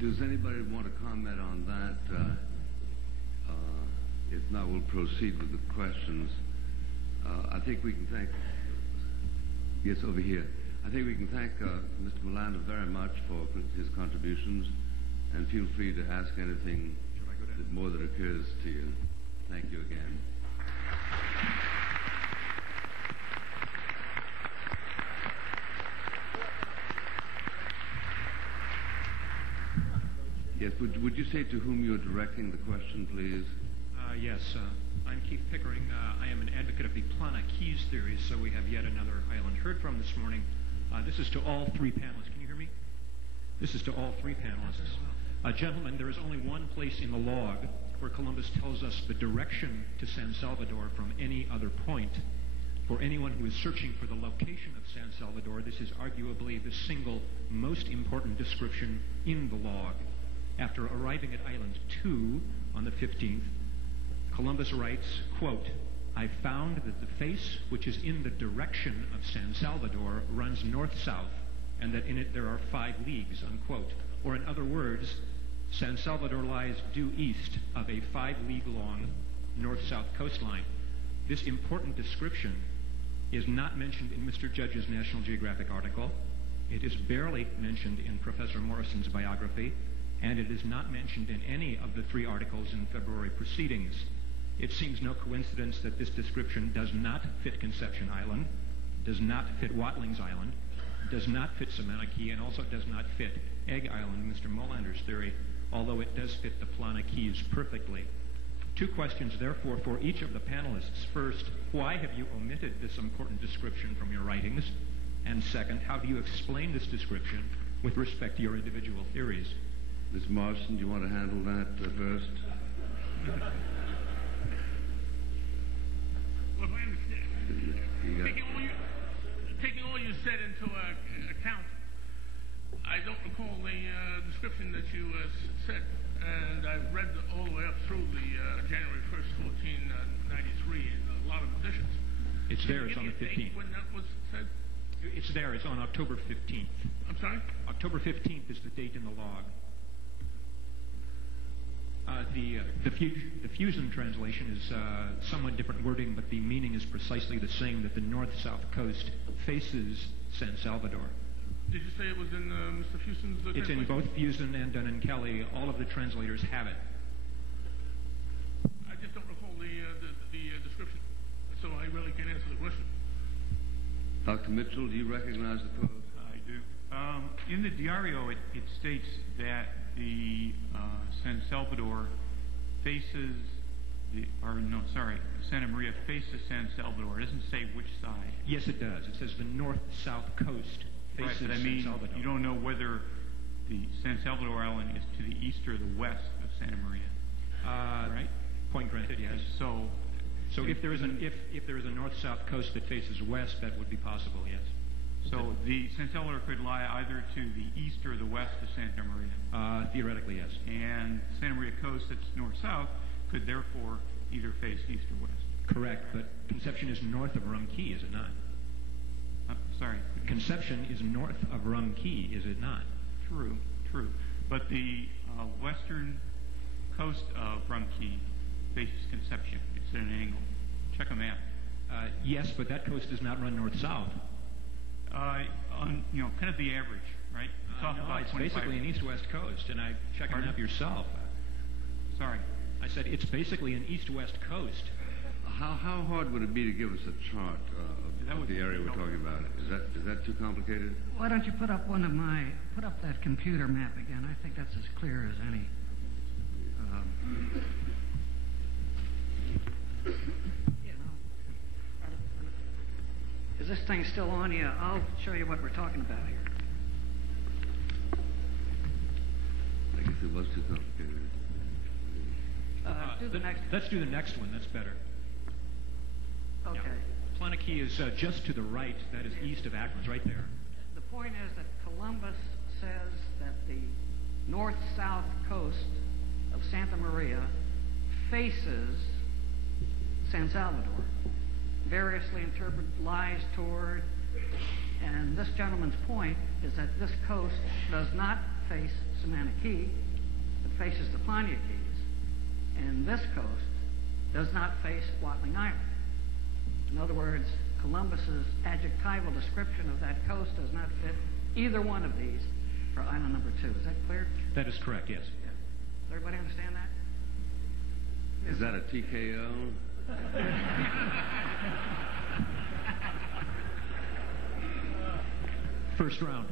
does anybody want to comment on that? If not, we'll proceed with the questions. I think we can thank, yes, over here. I think we can thank Mr. Milano very much for his contributions, and feel free to ask anything more that occurs to you. Thank you again. Yes, would you say to whom you're directing the question, please? Yes, I'm Keith Pickering. I am an advocate of the Plana Keys theory, so we have yet another island heard from this morning. This is to all three panelists. Can you hear me? This is to all three panelists. Gentlemen, there is only one place in the log where Columbus tells us the direction to San Salvador from any other point. For anyone who is searching for the location of San Salvador, this is arguably the single most important description in the log. After arriving at Island 2 on the 15th, Columbus writes, quote, "I found that the face which is in the direction of San Salvador runs north-south, and that in it there are 5 leagues, unquote. Or in other words, San Salvador lies due east of a 5-league-long north-south coastline. This important description is not mentioned in Mr. Judge's National Geographic article. It is barely mentioned in Professor Morrison's biography, and it is not mentioned in any of the 3 articles in February proceedings. It seems no coincidence that this description does not fit Conception Island, does not fit Watlings Island, does not fit Samana Key, and also does not fit Egg Island, Mr. Molander's theory, although it does fit the Plana Keys perfectly. 2 questions, therefore, for each of the panelists. First, why have you omitted this important description from your writings? And second, how do you explain this description with respect to your individual theories? Ms. Morrison, do you want to handle that first? Well, if I understand, taking all you said into account, I don't recall the description that you said, and I've read all the way up through the January 1st, 1493, and a lot of additions. It's there. It's on the 15th. When that was said? It's there. It's on October 15th. I'm sorry? October 15th is the date in the log. The Fusion translation is somewhat different wording, but the meaning is precisely the same, that the north-south coast faces San Salvador. Did you say it was in Mr. Fuson's It's in both Fuson and Dunn and Kelly. All of the translators have it. I just don't recall the description, so I really can't answer the question. Dr. Mitchell, do you recognize the quote? I do. In the Diario, it states that the San Salvador faces Santa Maria faces San Salvador. It doesn't say which side. Yes, it does. It says the north-south coast faces San Salvador. You don't know whether the San Salvador island is to the east or the west of Santa Maria. Right? Point granted, yes. So if there is a north-south coast that faces west, that would be possible, yes. So the San Salvador could lie either to the east or the west of Santa Maria. Theoretically, yes. And Santa Maria coast that's north-south could therefore either face east or west. Correct, but Conception is north of Rum Key, is it not? Sorry. Conception is north of Rum Key, is it not? True. But the western coast of Rum Key faces Conception. It's at an angle. Check a map. Yes, but that coast does not run north-south. On kind of the average, right? It's basically an east-west coast, and I check it up yourself. Sorry. I said it's basically an east-west coast. How hard would it be to give us a chart of the area we're talking about? Is that too complicated? Why don't you put up that computer map again? I think that's as clear as any. Is this thing still on? Yeah, I'll show you what we're talking about here. I guess it was too complicated. Do the next. Let's do the next one. That's better. Okay. Yeah. Plana Key is just to the right. That is east of Athens, right there. The point is that Columbus says that the north-south coast of Santa Maria faces San Salvador. Variously interpreted, lies toward, and this gentleman's point is that this coast does not face Savannah Key, but faces the Plania Keys. And this coast does not face Watling Island. In other words, Columbus's adjectival description of that coast does not fit either one of these for island number 2. Is that clear? That is correct, yes. Yeah. Does everybody understand that? Is that a TKO? First round.